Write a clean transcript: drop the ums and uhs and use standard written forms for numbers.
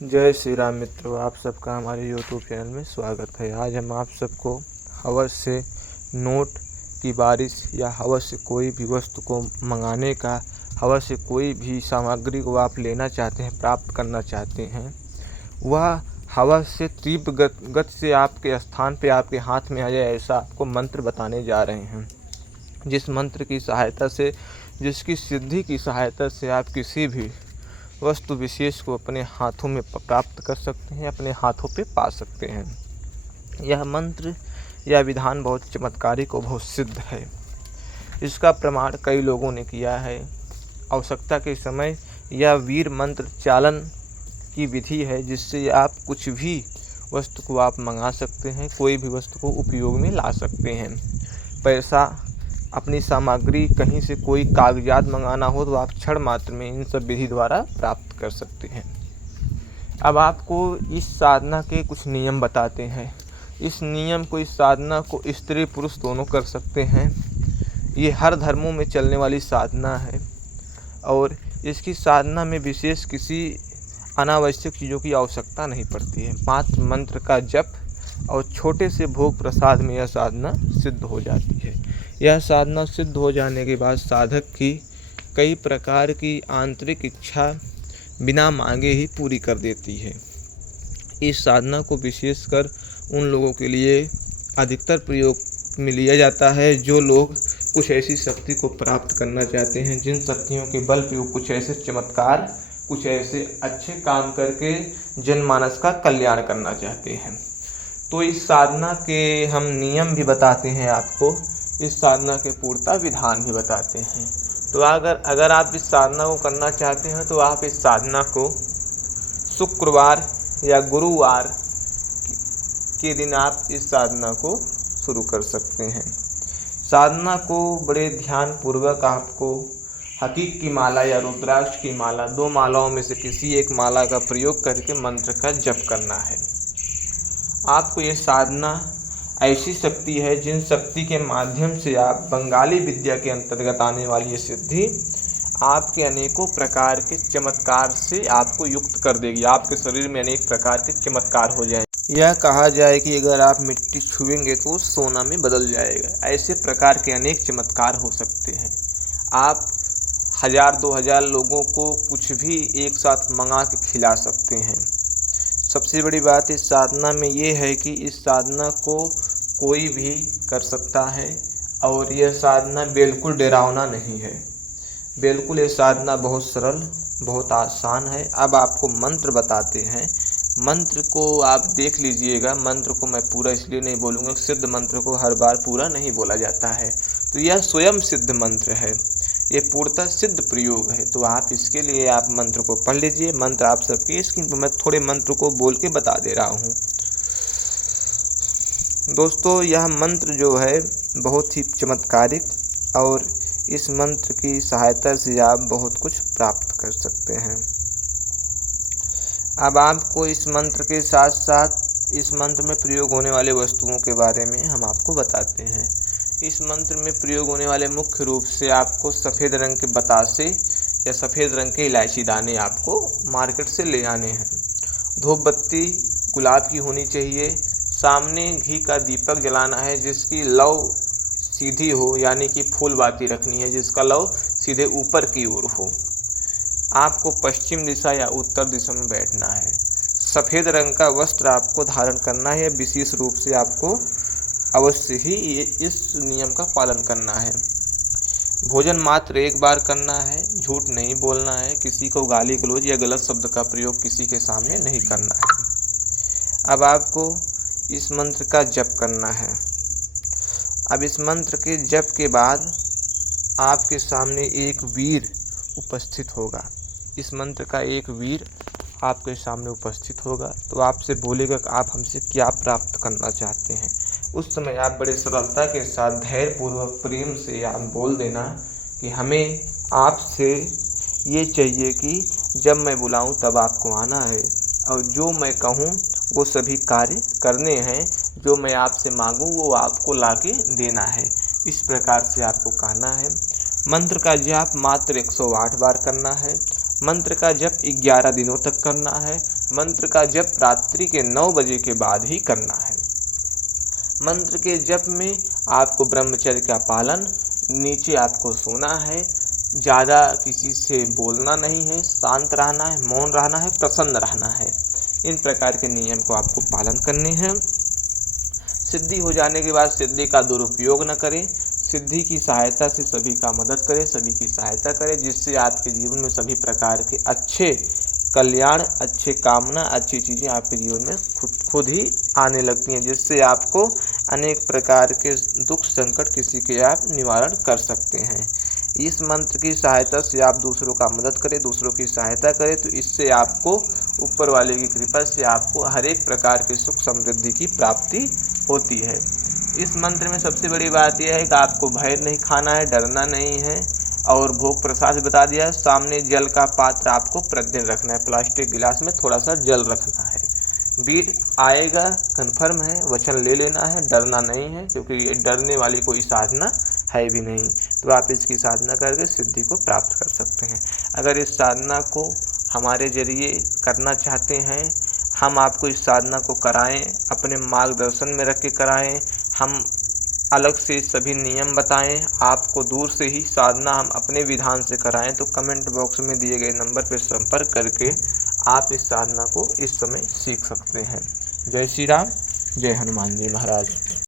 जय श्री राम मित्रों, आप सबका हमारे यूट्यूब चैनल में स्वागत है। आज हम आप सबको हवस से नोट की बारिश या हवस से कोई भी वस्तु को मंगाने का, हवस से कोई भी सामग्री को आप लेना चाहते हैं, प्राप्त करना चाहते हैं, वह हवस से तीव्र गति से आपके स्थान पे आपके हाथ में आ जाए, ऐसा आपको मंत्र बताने जा रहे हैं। जिस मंत्र की सहायता से, जिसकी सिद्धि की सहायता से आप किसी भी वस्तु विशेष को अपने हाथों में प्राप्त कर सकते हैं, अपने हाथों पे पा सकते हैं। यह मंत्र या विधान बहुत चमत्कारिक और बहुत सिद्ध है। इसका प्रमाण कई लोगों ने किया है। आवश्यकता के समय यह वीर मंत्र चालन की विधि है, जिससे आप कुछ भी वस्तु को आप मंगा सकते हैं, कोई भी वस्तु को उपयोग में ला सकते हैं। पैसा, अपनी सामग्री, कहीं से कोई कागजात मंगाना हो तो आप क्षण मात्र में इन सब विधि द्वारा प्राप्त कर सकते हैं। अब आपको इस साधना के कुछ नियम बताते हैं। इस नियम को, इस साधना को स्त्री पुरुष दोनों कर सकते हैं। ये हर धर्मों में चलने वाली साधना है और इसकी साधना में विशेष किसी अनावश्यक चीज़ों की आवश्यकता नहीं पड़ती है। मात्र मंत्र का जप और छोटे से भोग प्रसाद में यह साधना सिद्ध हो जाती है। यह साधना सिद्ध हो जाने के बाद साधक की कई प्रकार की आंतरिक इच्छा बिना मांगे ही पूरी कर देती है। इस साधना को विशेषकर उन लोगों के लिए अधिकतर प्रयोग में लिया जाता है जो लोग कुछ ऐसी शक्ति को प्राप्त करना चाहते हैं, जिन शक्तियों के बल पे वो कुछ ऐसे चमत्कार, कुछ ऐसे अच्छे काम करके जनमानस का कल्याण करना चाहते हैं। तो इस साधना के हम नियम भी बताते हैं आपको, इस साधना के पूर्णता विधान भी बताते हैं। तो अगर आप इस साधना को करना चाहते हैं तो आप इस साधना को शुक्रवार या गुरुवार के दिन आप इस साधना को शुरू कर सकते हैं। साधना को बड़े ध्यान पूर्वक आपको हकीक की माला या रुद्राक्ष की माला, दो मालाओं में से किसी एक माला का प्रयोग करके मंत्र का जप करना है। आपको ये साधना ऐसी शक्ति है जिन शक्ति के माध्यम से आप बंगाली विद्या के अंतर्गत आने वाली ये सिद्धि आपके अनेकों प्रकार के चमत्कार से आपको युक्त कर देगी। आपके शरीर में अनेक प्रकार के चमत्कार हो जाएंगे। यह कहा जाए कि अगर आप मिट्टी छुएंगे तो सोना में बदल जाएगा। ऐसे प्रकार के अनेक चमत्कार हो सकते हैं। आप 1000-2000 लोगों को कुछ भी एक साथ मंगा के खिला सकते हैं। सबसे बड़ी बात इस साधना में ये है कि इस साधना को कोई भी कर सकता है और यह साधना बिल्कुल डरावना नहीं है। बिल्कुल ये साधना बहुत सरल, बहुत आसान है। अब आपको मंत्र बताते हैं। मंत्र को आप देख लीजिएगा। मंत्र को मैं पूरा इसलिए नहीं बोलूँगा, सिद्ध मंत्र को हर बार पूरा नहीं बोला जाता है। तो यह स्वयं सिद्ध मंत्र है, ये पूर्णतः सिद्ध प्रयोग है। तो आप इसके लिए आप मंत्र को पढ़ लीजिए। मंत्र आप सबके स्क्रीन पर मैं थोड़े मंत्र को बोल के बता दे रहा हूँ। दोस्तों, यह मंत्र जो है बहुत ही चमत्कारिक और इस मंत्र की सहायता से आप बहुत कुछ प्राप्त कर सकते हैं। अब आपको इस मंत्र के साथ साथ इस मंत्र में प्रयोग होने वाले वस्तुओं के बारे में हम आपको बताते हैं। इस मंत्र में प्रयोग होने वाले मुख्य रूप से आपको सफ़ेद रंग के बतासे या सफ़ेद रंग के इलायची दाने आपको मार्केट से ले आने हैं। धूप बत्ती गुलाब की होनी चाहिए। सामने घी का दीपक जलाना है जिसकी लौ सीधी हो, यानी कि फूल बाती रखनी है जिसका लौ सीधे ऊपर की ओर हो। आपको पश्चिम दिशा या उत्तर दिशा में बैठना है। सफ़ेद रंग का वस्त्र आपको धारण करना है। विशेष रूप से आपको अवश्य ही इस नियम का पालन करना है। भोजन मात्र एक बार करना है। झूठ नहीं बोलना है। किसी को गाली गलौज या गलत शब्द का प्रयोग किसी के सामने नहीं करना है। अब आपको इस मंत्र का जप करना है। अब इस मंत्र के जप के बाद आपके सामने एक वीर उपस्थित होगा। इस मंत्र का एक वीर आपके सामने उपस्थित होगा तो आपसे बोलेगा कि आप हमसे क्या प्राप्त करना चाहते हैं। उस समय आप बड़े सरलता के साथ धैर्यपूर्वक प्रेम से आप बोल देना कि हमें आपसे ये चाहिए कि जब मैं बुलाऊं तब आपको आना है और जो मैं कहूं वो सभी कार्य करने हैं। जो मैं आपसे मांगूं वो आपको लाके देना है। इस प्रकार से आपको कहना है। मंत्र का जाप मात्र 108 बार करना है मंत्र का जप 11 दिनों तक करना है। मंत्र का जप रात्रि के 9 बजे के बाद ही करना है। मंत्र के जप में आपको ब्रह्मचर्य का पालन, नीचे आपको सोना है, ज़्यादा किसी से बोलना नहीं है, शांत रहना है, मौन रहना है, प्रसन्न रहना है। इन प्रकार के नियम को आपको पालन करने हैं। सिद्धि हो जाने के बाद सिद्धि का दुरुपयोग न करें। सिद्धि की सहायता से सभी का मदद करें, सभी की सहायता करें, जिससे आपके जीवन में सभी प्रकार के अच्छे कल्याण, अच्छे कामना, अच्छी चीज़ें आपके जीवन में खुद ही आने लगती हैं, जिससे आपको अनेक प्रकार के दुख संकट किसी के आप निवारण कर सकते हैं। इस मंत्र की सहायता से आप दूसरों का मदद करें, दूसरों की सहायता करें, तो इससे आपको ऊपर वाले की कृपा से आपको हर एक प्रकार के सुख समृद्धि की प्राप्ति होती है। इस मंत्र में सबसे बड़ी बात यह है कि आपको भय नहीं खाना है, डरना नहीं है। और भोग प्रसाद बता दिया, सामने जल का पात्र आपको प्रतिदिन रखना है, प्लास्टिक गिलास में थोड़ा सा जल रखना है। वीर आएगा, कन्फर्म है, वचन ले लेना है, डरना नहीं है, क्योंकि ये डरने वाली कोई साधना है भी नहीं। तो आप इसकी साधना करके सिद्धि को प्राप्त कर सकते हैं। अगर इस साधना को हमारे जरिए करना चाहते हैं, हम आपको इस साधना को कराएं, अपने मार्गदर्शन में रख के कराएं, हम अलग से सभी नियम बताएं, आपको दूर से ही साधना हम अपने विधान से कराएं, तो कमेंट बॉक्स में दिए गए नंबर पर संपर्क करके आप इस साधना को इस समय सीख सकते हैं। जय श्री राम, जय हनुमान जी महाराज।